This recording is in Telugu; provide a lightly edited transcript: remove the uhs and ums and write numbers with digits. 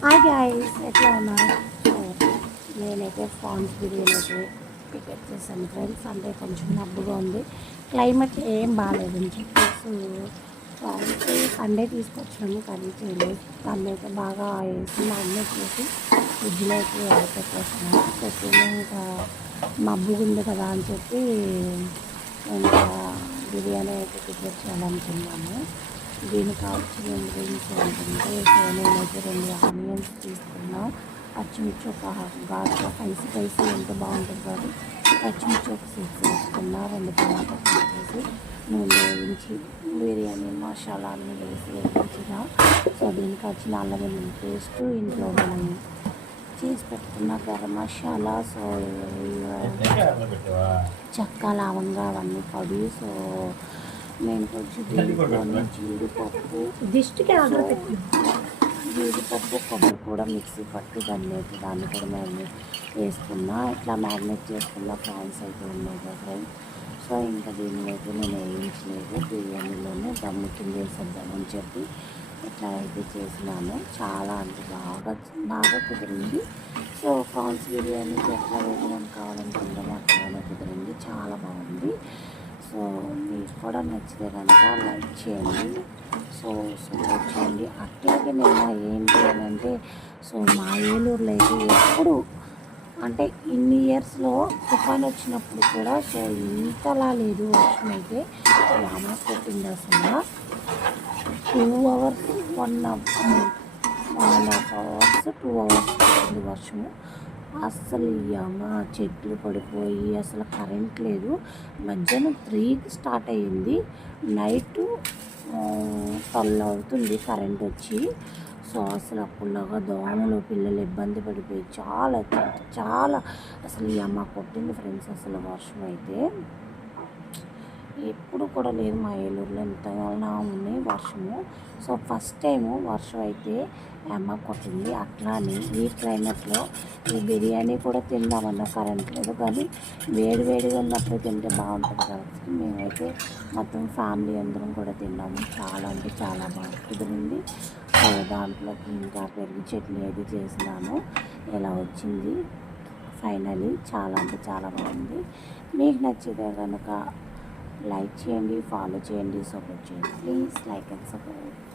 హాయ్ గైస్, ఎట్లా ఉన్నారు? సో నేనైతే ప్రాన్స్ బిర్యానీ అయితే ప్రిపేర్ చేశాను ఫ్రెండ్స్. అంటే కొంచెం మబ్బుగా ఉంది, క్లైమేట్ ఏం బాగాలేదని చెప్పేసి ప్రాన్స్ సండే తీసుకొచ్చినాము. కర్రీ చేయలేదు, దాన్ని అయితే బాగా వేసి మ్యారినేట్ చేసి ఫ్రిడ్జ్లో అయితే పెట్టేస్తున్నాను. పెట్టిన ఇంకా మబ్బుగా ఉంది కదా అని చెప్పి ఇంకా బిర్యానీ అయితే ప్రిపేర్ చేయాలనుకున్నాము. దీనికి కావాల్సిన ఇంగ్రీడియంట్స్ ఏంటంటే, సో నేనైతే 2 ఆనియన్స్ తీసుకున్నా, పచ్చిమిర్చి ఒక ఘాటుగా స్పైసీ ఉంటే బాగుంటుంది కాబట్టి పచ్చిమిర్చి ఒక 6 వేసుకున్నా, 2 టమాటా వేసి నూనె వేయించి బిర్యానీ మసాలా అన్నీ వేసి వేయించిన. సో దీనికి వచ్చిన అల్లం వెల్లుల్లి పేస్ట్, ఇంట్లో మనం చేసి పెట్టుకున్న గరం మసాలా, సో చెక్క లవంగా అవన్నీ పొడి. సో నేను కొంచెం దీంట్లోనే జీడిపప్పు జీడిపప్పు కొబ్బరి కూడా మిక్సీ పట్టి దాన్ని కూడా మ్యారినేట్ వేసుకున్నా. ఇట్లా మ్యారినేట్ చేసుకున్న ప్రాన్స్ అయితే ఉన్నాయి కదా ఫ్రెండ్స్. సో ఇంకా దీన్ని అయితే నేను వేయించలేదు, బిర్యానీలోనే దమ్ము కింద వేసేద్దామని చెప్పి ఇట్లా అయితే చేసినాను. చాలా అంటే బాగా బాగా కుదిరింది. సో ప్రాన్స్ బిర్యానీకి ఎట్లా వేయడం కావాలనుకుందామో అట్లానే కుదిరింది, చాలా బాగుంది. సో మీకు కూడా నచ్చితే కనుక లైక్ చేయండి, సో సపోర్ట్ చేయండి. అట్లాగే నేను ఏంటి అని అంటే, సో మా ఏలూరులో అయితే ఎప్పుడు అంటే ఇన్ని ఇయర్స్లో తుఫాన్ వచ్చినప్పుడు కూడా సో ఇంతలా లేదు వర్షం అయితే. యామ కొట్టింది అసలు 2 అవర్స్ 1.5 అవర్స్ 2 అవర్స్ కొట్టింది వర్షము. అస్సలు యమ చెట్లు పడిపోయి అసలు కరెంట్ లేదు. మధ్యాహ్నం 3కి స్టార్ట్ అయ్యింది, నైట్ 12 అవుతుంది కరెంట్ వచ్చి. సో అసలు అప్పుడులాగా దోమలు పిల్లలు ఇబ్బంది పడిపోయి చాలా చాలా అసలు యమ కొట్టింది ఫ్రెండ్స్. అసలు వర్షం అయితే ఎప్పుడు కూడా లేదు మా ఏలూరులో, ఇంతగానో ఉంది వర్షము. సో ఫస్ట్ టైము వర్షం అయితే అమ్మ కొట్టింది. అట్లానే ఈ క్లైమేట్లో ఈ బిర్యానీ కూడా తిందామన్న కరెంట్ లేదు, కానీ వేడివేడిగా ఉన్నప్పుడు తింటే బాగుంటుంది కాబట్టి మేమైతే మొత్తం ఫ్యామిలీ అందరం కూడా తిన్నాము. చాలా అంటే చాలా బాగా కుదిరింది. సో దాంట్లోకి ఇంకా పెరుగు చట్నీ అయితే చేసినాను, ఎలా వచ్చింది ఫైనలీ. చాలా అంటే చాలా బాగుంది. మీకు నచ్చితే కనుక లైక్ చేయండి, ఫాలో చేయండి, సపోర్ట్ చేయండి. Please like and support.